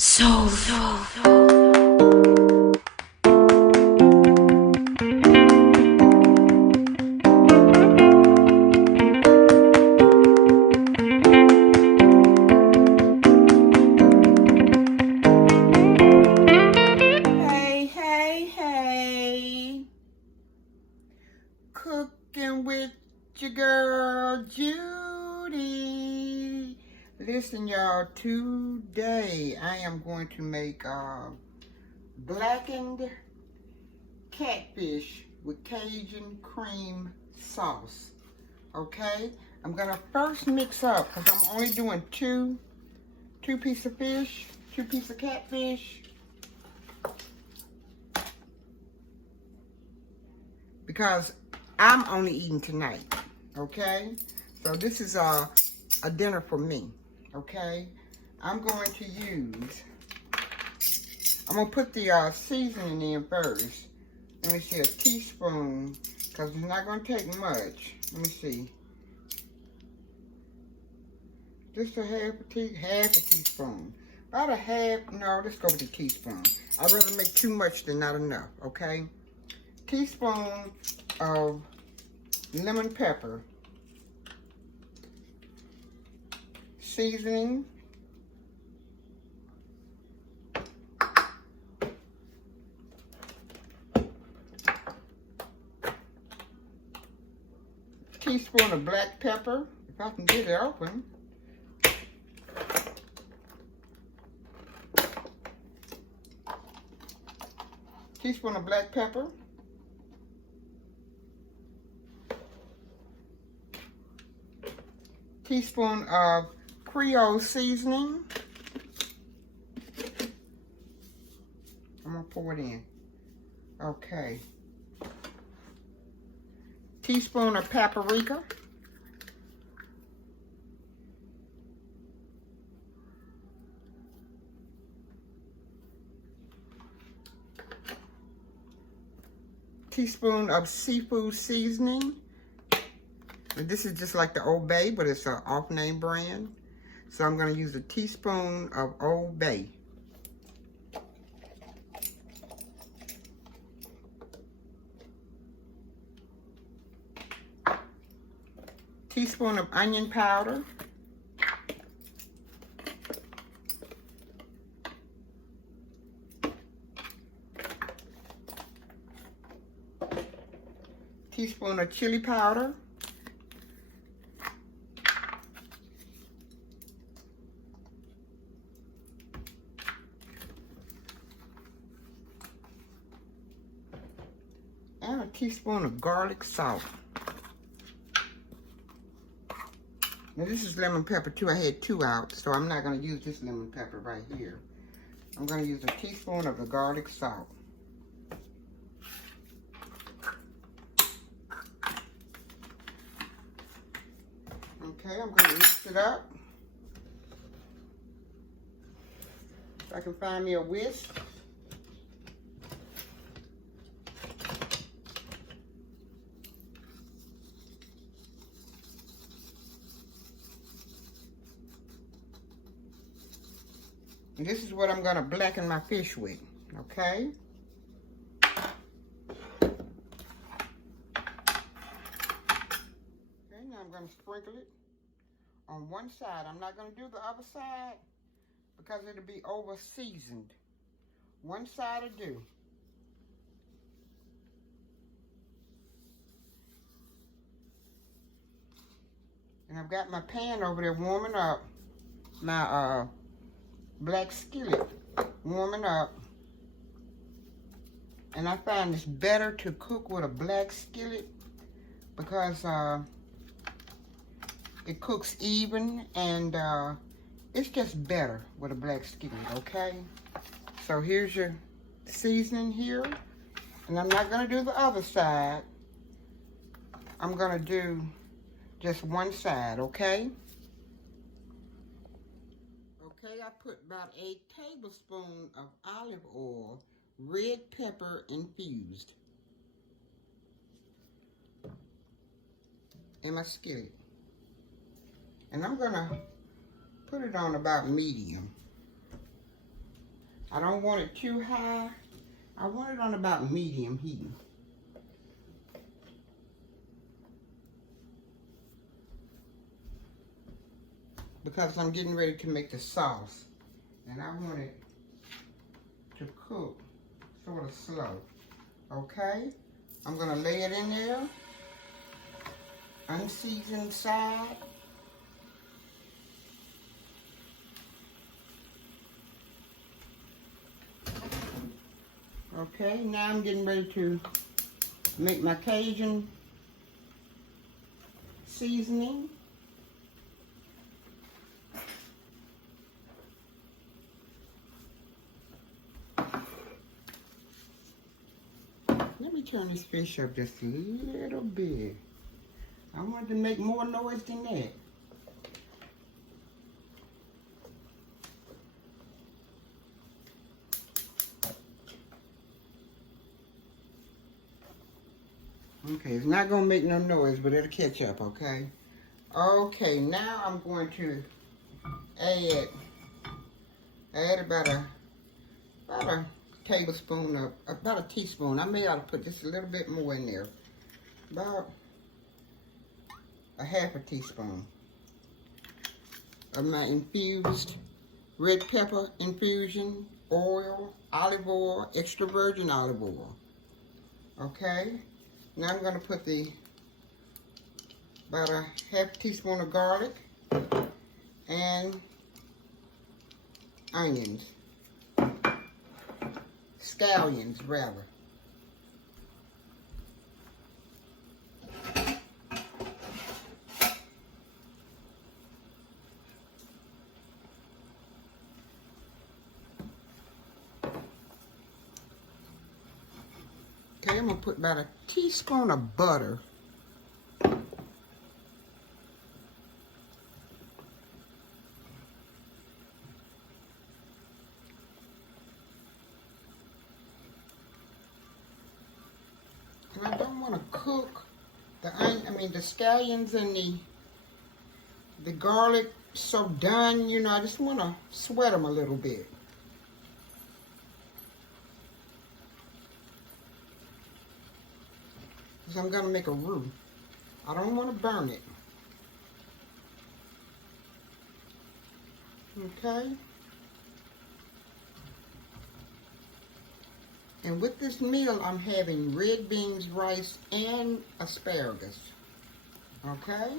So. Hey. Cooking with your girl, Judy. Listen, y'all, today I am going to make blackened catfish with Cajun cream sauce. Okay? I'm going to first mix up, because I'm only doing two pieces of fish, 2 pieces of catfish. Because I'm only eating tonight, okay? So this is a dinner for me, okay? I'm going to put the seasoning in first. Let me see, a teaspoon, because it's not going to take much. Let me see. Just a half a teaspoon. About a half, no, let's go with a teaspoon. I'd rather make too much than not enough, okay? Teaspoon of lemon pepper, seasoning, teaspoon of black pepper, if I can get it open, teaspoon of black pepper, teaspoon of Creole seasoning. I'm gonna pour it in. Okay. Teaspoon of paprika. Teaspoon of seafood seasoning. And this is just like the Old Bay, but it's an off-name brand. So I'm going to use a teaspoon of Old Bay. Teaspoon of onion powder. Teaspoon of chili powder. And a teaspoon of garlic salt. Now this is lemon pepper too. I had 2 out, so I'm not going to use this lemon pepper right here. I'm going to use a teaspoon of the garlic salt. Okay, I'm going to mix it up. If I can find me a whisk. And this is what I'm going to blacken my fish with, okay? Okay, now I'm going to sprinkle it on one side. I'm not going to do the other side because it'll be over seasoned. One side will do. And I've got my pan over there warming up. My black skillet warming up. And I find it's better to cook with a black skillet because it cooks even and it's just better with a black skillet, okay? So here's your seasoning here. And I'm not going to do the other side. I'm going to do just one side, okay? Okay, I put about a tablespoon of olive oil, red pepper infused, in my skillet. And I'm going to put it on about medium. I don't want it too high. I want it on about medium heat. Because I'm getting ready to make the sauce. And I want it to cook sort of slow. Okay? I'm going to lay it in there. Unseasoned side. Okay, now I'm getting ready to make my Cajun seasoning. Let me turn this fish up just a little bit. I want to make more noise than that. Okay, it's not going to make no noise, but it'll catch up, okay? Okay, now I'm going to add about a tablespoon of, about a teaspoon. I may ought to put just a little bit more in there. About a half a teaspoon of my infused red pepper infusion oil, olive oil, extra virgin olive oil. Okay? Now I'm going to put about a half teaspoon of garlic and onions. Scallions, rather. Okay, I'm going to put about a teaspoon of butter. And I don't want to cook the scallions and the garlic so done, you know, I just want to sweat them a little bit. Because I'm going to make a roux. I don't want to burn it. Okay? And with this meal, I'm having red beans, rice, and asparagus. Okay?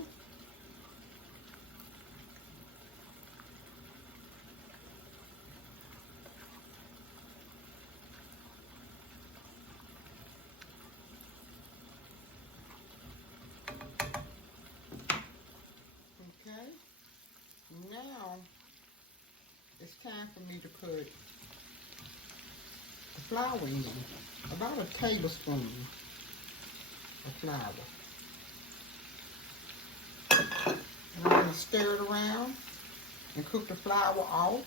Okay? Now, it's time for me to put the flour in. About a tablespoon of flour. And I'm going to stir it around and cook the flour off.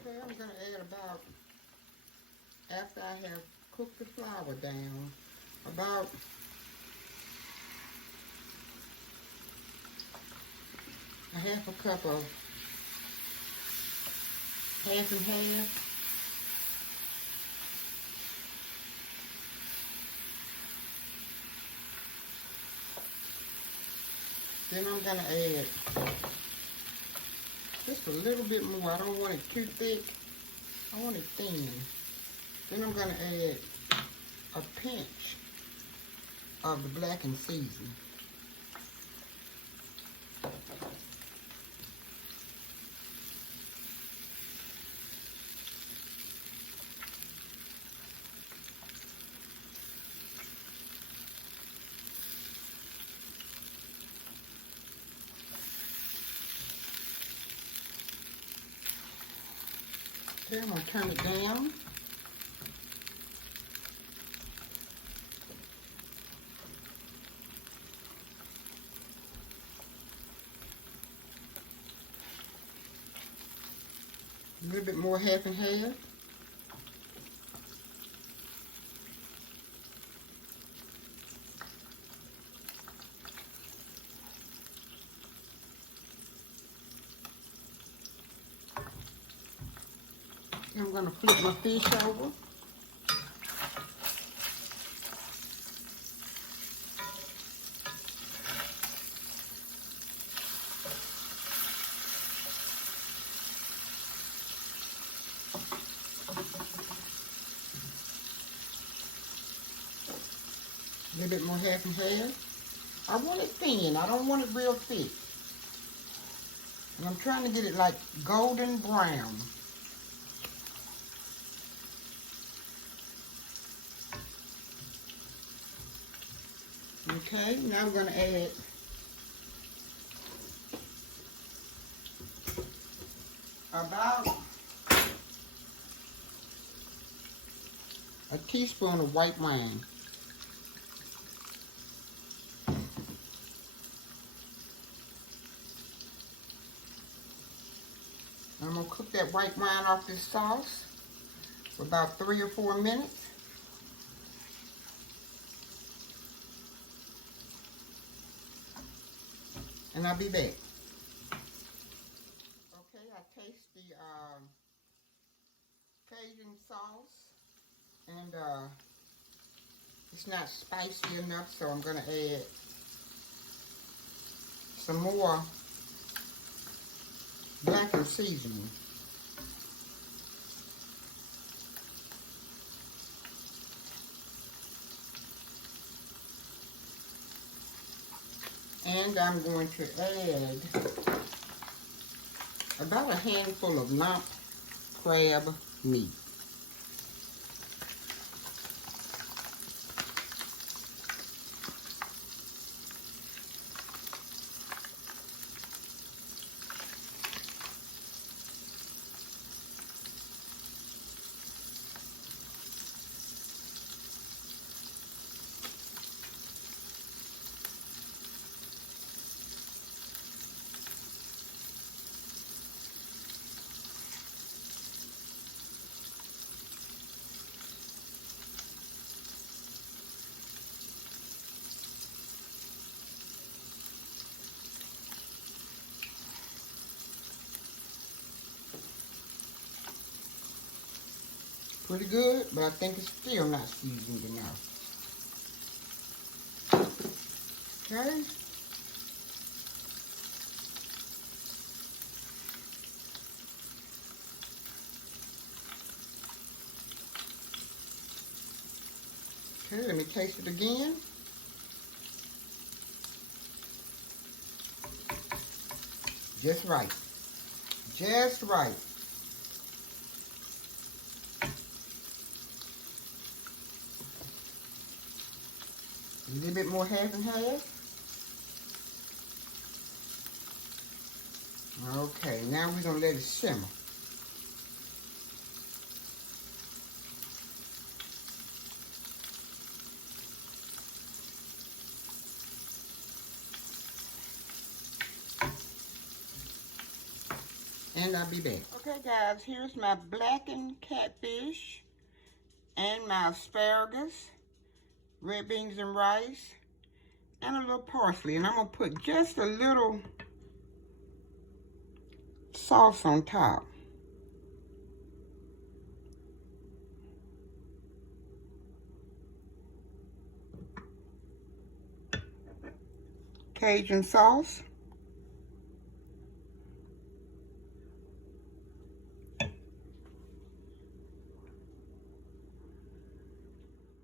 Okay, I'm going to add about, after I have cooked the flour down, about a half a cup of half and half. Then I'm going to add just a little bit more. I don't want it too thick. I want it thin. Then I'm going to add a pinch of the Blacken seasoning. Okay, I'm going to turn it down. A little bit more half and half. I'm going to flip my fish over. A little bit more half and half. I want it thin. I don't want it real thick. And I'm trying to get it like golden brown. Okay, now we're going to add about a teaspoon of white wine. I'm going to cook that white wine off this sauce for about 3 or 4 minutes. And I'll be back. Okay, I taste the Cajun sauce. And it's not spicy enough, so I'm going to add some more Blacken seasoning. And I'm going to add about a handful of lump crab meat. Pretty good, but I think it's still not seasoned enough. Okay. Okay, let me taste it again. Just right. Just right. A little bit more half and half. Okay, now we're going to let it simmer. And I'll be back. Okay guys, here's my blackened catfish and my asparagus, red beans and rice, and a little parsley. And I'm going to put just a little sauce on top. Cajun sauce.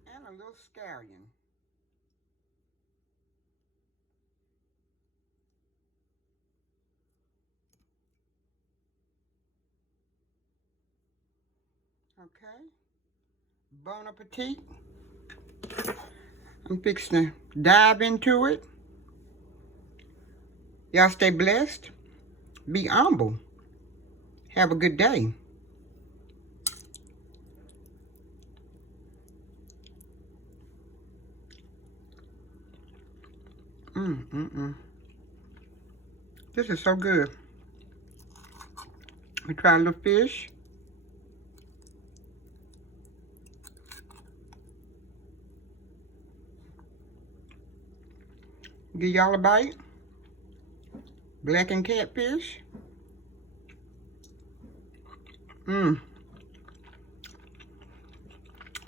And a little scallion. Okay. Bon appetit. I'm fixing to dive into it. Y'all stay blessed. Be humble. Have a good day. This is so good. We try a little fish. Give y'all a bite. Blackened catfish.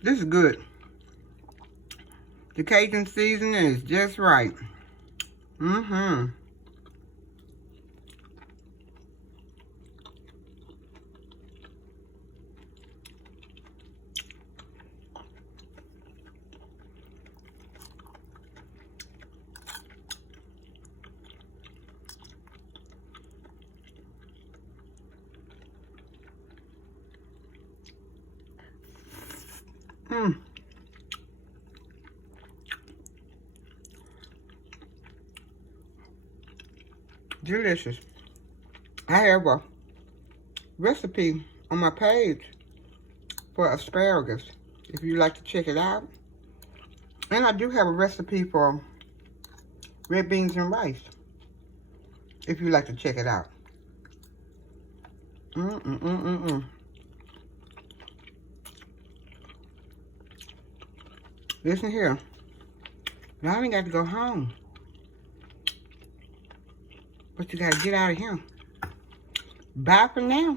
This is good. The Cajun seasoning is just right. Mm-hmm. Mmm. Delicious. I have a recipe on my page for asparagus, if you'd like to check it out. And I do have a recipe for red beans and rice, if you'd like to check it out. Listen here. Now I ain't got to go home. But you got to get out of here. Bye for now.